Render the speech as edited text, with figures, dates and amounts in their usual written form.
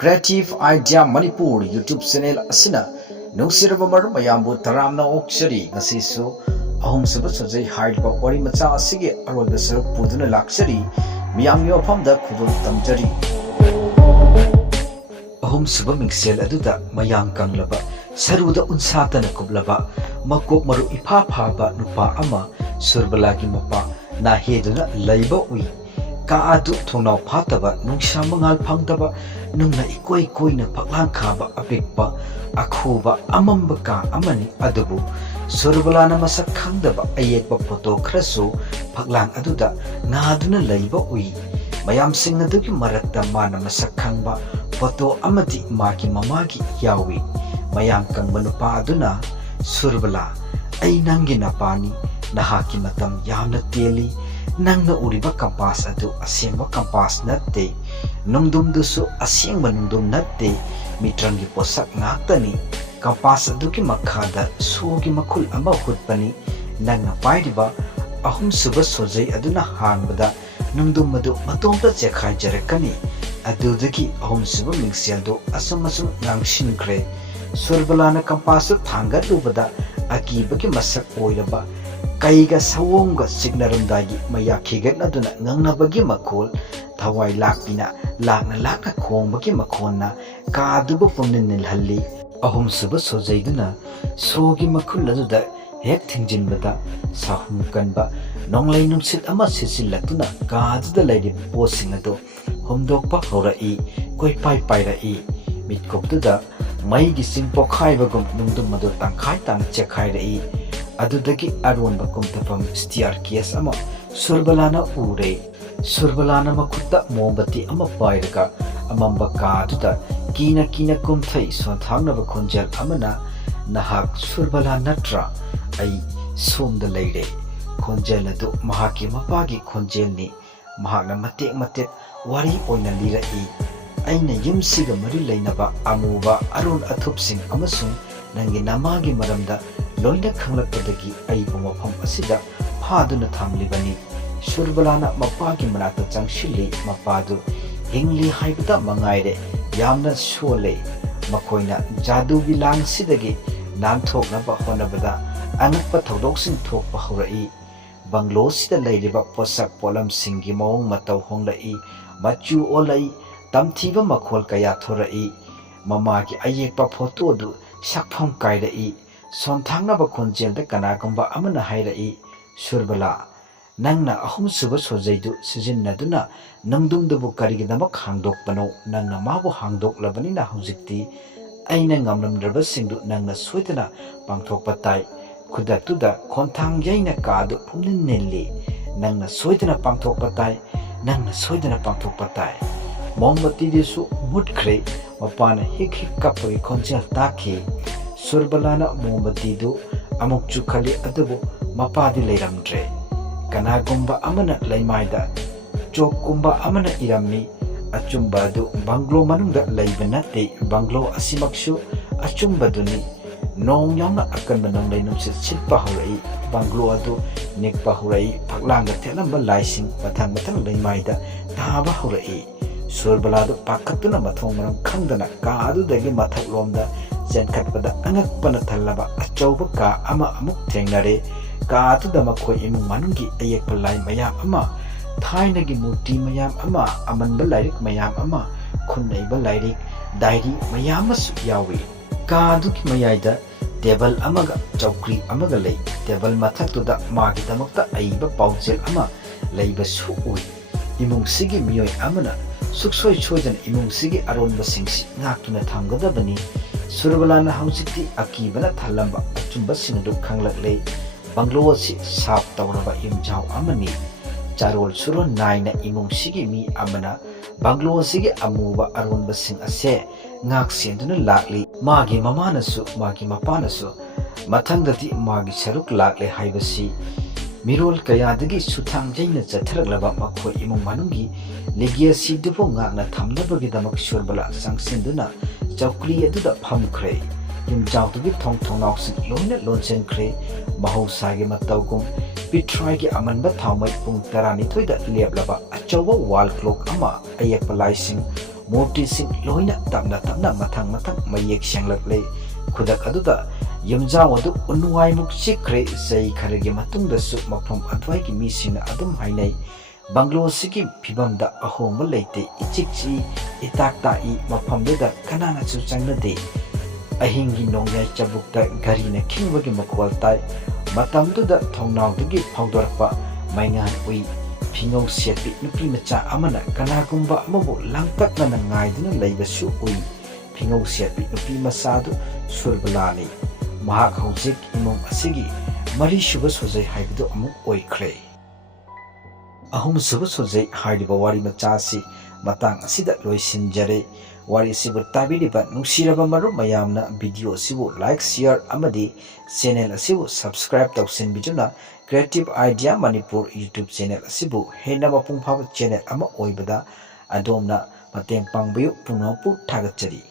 Creative Idea Manipur YouTube channel asina nungsiraba marum mayambu taramna oksari ngasisu ahumsuba shojei haiba wari macha asigi aroiba saruk puduna laksari miyam yofamda khudul tamjari ahumsuba mingsel aduda mayang kanglaba saruda unsatana kublaba makok maru ifa phaba nupa ama surbalagi mapa na heduna laiba ui ka adu thonau phataba nungsa mangal phangtaba nungna ikoi koina phaklang khaba apikpa akhuba amamba ka amani adubu surbalana masak khangdaba ayekba photo khrasu phaklang aduda ngaduna laiba ui mayam sing adugi marakta mana masak khangba photo amati maki mamagi yawi mayam kangba nupa aduna surbala ai nangi napani nahaki matam yamna teli nangna uriba kampas adu asengba kampas natte nungdum dusu asengba nungdum natte mitrangi posak ngaktani kampas adu ki makhada sogi makul ama hutpani nangna paidiba ahumsuba shojei aduna hangbada nungdum madu matomta chekhai jarakani adudagi ahumsuba mingseldo asum ngangshinkre surbalana kampas thangatubada akibagi masak oiraba kaiga sawonga signarumdagi mayakigat aduna ngangnabagi makol thawai lakpina lakna khongbagi makhonna kaduba pumnin halli ahumsuba shojei duna sogi makul aduda hek thingjinbada sahum kanba nonglai nungsit ama sisillatuna kaduda laidi posing adu homdokpa horai koi pai rai mitkoptuda maigi singpo khaibagum nungdum madu tangkhai tang chekhai rai adudagi aronba kumtapam staircase ama surbalana ure surbalana makutta mombati ama pairaga amamba kaduda kina kumthai sonthangnaba khonjal amana nahak surbala natra ai somda leire khonjal adu mahaki mapagi khonjelni mahakna matek wari oina lirai aina yumsiga mari leinaba amuba aron athupsing amasung nangi namagi maramda loina khanglakpadagi aibu mafam asida phaduna thamlibani surbalana mapagi manata changshili mapadu hingli haibda mangaire yamna sole makoina jadugi langsidagi nanthoknaba honabada anakpa thodoksin thokpa horai banglo sida leiriba posak polam singi mawong matau honglai machu olai tamthiba makhol kaya thorai mamagi ayekpa photo du sakpham kairai sonthangnaba khonjelda kanagumba amana hairai surbala nangna ahumsuba shojei du sijinnaduna nangdumdubu karigidamak hangdokpano nangna mabu hangdoklabanina hojikti aina ngamlamdraba singdu nangna soitana pangthokpa tai khudatuda khonthang yaina kadu pumninli nangna soitana pangthokpa tai mombati desu mutkhre mapana hik kapagi khonjel takhi surbalana mombati du amukchu khali adubu mapadi leiramdre kanagumba amana leimaida chokkumba amana irammi achumba du banglo manungda leibanate banglo asimaksu achumba duni nong yamna akanba nanglai numsit silpa horai banglo adu nekpa horai phaklanga thelamba laising mathang leimaida taba horai surbaladu pakatuna mathong manam khangdana ka adudagi mathak lomda jenkhatpada angakpana thallaba achauba ka ama amuk thengnare ka atuda makhoi imung manungi ayekpa lai mayam ama thainagi murti mayam ama amanba lairik mayam ama khunnaiba lairik diary mayam asu yawi ka aduki mayaida table amaga chaukri amaga lei table mathaktuda magi damakta aiba paujel ama leiba su ui imung sigi miyoi amana suksoi choidan imung sigi aronba singsi ngaktuna thamgadabani surbalana haujikti akibana thalamba achumba singdu khanglakle banglo si sap tawraba imjau amani charol suro naina imung sigi mi amana banglo sigi amuba aronba sing ase ngak senduna lakli magi mamanasu magi mapanasu mathangdati magi saruk lakle haibasi mirol kayadagi suthang jaina chathaраklaba makhoi imung manungi legacy dubo ngakna thamnabagi damak surbala sangsinduna chaukri aduda phamkhre yumjautugi thongnausing loina lonchenkre mahausagi matawgum pitrai amanba thaumai pung 12 da leplaba achauba wall clock ama ayekpa laising ꯃꯨꯔꯇꯤꯁꯤꯡ ꯂꯣꯏꯅ ꯇꯞꯅ ꯇꯞꯅ ꯃꯊꯪ ꯃꯌꯦꯛ ꯁꯦꯡꯂꯛꯂꯦ꯫ ꯈꯨꯗꯛ ꯑꯗꯨꯗ ꯌꯨꯝꯖꯥꯎ ꯑꯗꯨ ꯎꯟꯋꯥꯏꯃꯨꯛ ꯆꯤꯛꯈ꯭ꯔꯦ꯫ ꯆꯍꯤ ꯈꯔꯒꯤ ꯃꯇꯨꯡꯗꯁꯨ ꯃꯐꯝ ꯑꯗꯨꯋꯥꯏꯒꯤ ꯃꯤꯁꯤꯡꯅ ꯑꯗꯨꯝ ꯍꯥꯏꯅꯩ, ꯕꯪꯒ꯭ꯂꯣꯁꯤꯒꯤ ꯐꯤꯕꯝꯗ ꯑꯍꯣꯡꯕ ꯂꯩꯇꯦ, ꯏꯆꯤꯛ ꯆꯤꯛꯏ, ꯏꯇꯥꯛ ꯇꯥꯛꯏ, ꯃꯐꯝꯗꯨꯗ ꯀꯅꯥꯅꯁꯨ ꯆꯪꯅꯗꯦ꯫ ꯑꯍꯤꯡꯒꯤ ꯅꯣꯡꯌꯥꯏ ꯆꯕꯨꯛꯇ ꯒꯥꯔꯤꯅ ꯈꯤꯡꯕꯒꯤ ꯃꯈꯣꯜ ꯇꯥꯏ꯫ ꯃꯇꯝꯗꯨꯗ ꯊꯣꯡꯅꯥꯎꯗꯒꯤ ꯐꯥꯎꯗꯣꯔꯛꯄ ꯃꯩꯉꯥꯟ ꯎꯏ꯫ ꯐꯤꯉꯧ ꯁꯦꯠꯄꯤ ꯅꯨꯄꯤ ꯃꯆꯥ ꯑꯃꯅ ꯀꯅꯥꯒꯨꯝꯕ ꯑꯃꯕꯨ ꯂꯥꯡꯇꯛꯅꯅ ꯉꯥꯏꯗꯨꯅ ꯂꯩꯕꯁꯨ ꯎꯏ꯫ ꯐꯤꯉꯧ ꯁꯦꯠꯄꯤ ꯅꯨꯄꯤ ꯃꯆꯥꯗꯨ ꯁꯨꯔꯕꯂꯥꯅꯤ꯫ ꯃꯍꯥꯛ ꯍꯧꯖꯤꯛ ꯏꯃꯨꯡ ꯑꯁꯤꯒꯤ ꯃꯔꯤꯁꯨꯕ ꯁꯣꯖꯩ ꯍꯥꯏꯕꯗꯨ ꯑꯃꯨꯛ ꯑꯣꯏꯈ꯭ꯔꯦ꯫ ꯑꯍꯨꯝꯁꯨꯕ ꯁꯣꯖꯩ ꯍꯥꯏꯔꯤꯕ ꯋꯥꯔꯤ ꯃꯆꯥ ꯑꯁꯤ ꯃꯇꯥꯡ ꯑꯁꯤꯗ ꯂꯣꯏꯁꯤꯟꯖꯔꯦ꯫ ꯋꯥꯔꯤ ꯑꯁꯤꯕꯨ ꯇꯥꯕꯤꯔꯤꯕ ꯅꯨꯡꯁꯤꯔꯕ ꯃꯔꯨꯞ ꯃꯌꯥꯝꯅ ꯚꯤꯗꯤꯑꯣ ꯑꯁꯤꯕꯨ ꯂꯥꯏꯛ, ꯁꯤꯌꯔ ꯑꯃꯗꯤ ꯆꯦꯅꯦꯜ ꯑꯁꯤꯕꯨ ꯁꯕꯁꯀ꯭ꯔꯥꯏꯕ ꯇꯧꯁꯤꯟꯕꯤꯗꯨꯅ ꯀ꯭ꯔꯤꯌꯦꯇꯤꯚ ꯑꯥꯏꯗꯤꯌꯥ ꯃꯅꯤꯄꯨꯔ ꯌꯨꯇ꯭ꯌꯨꯕ ꯆꯦꯅꯦꯜ ꯑꯁꯤꯕꯨ ꯍꯦꯟꯅ ꯃꯄꯨꯡ ꯐꯥꯕ ꯆꯦꯅꯦꯜ ꯑꯃ ꯑꯣꯏꯕꯗ ꯑꯗꯣꯝꯅ ꯃꯇꯦꯡ ꯄꯥꯡꯕꯤꯌꯨ꯫ ꯄꯨꯝꯅꯃꯛꯄꯨ ꯊꯥꯒꯠꯆꯔꯤ꯫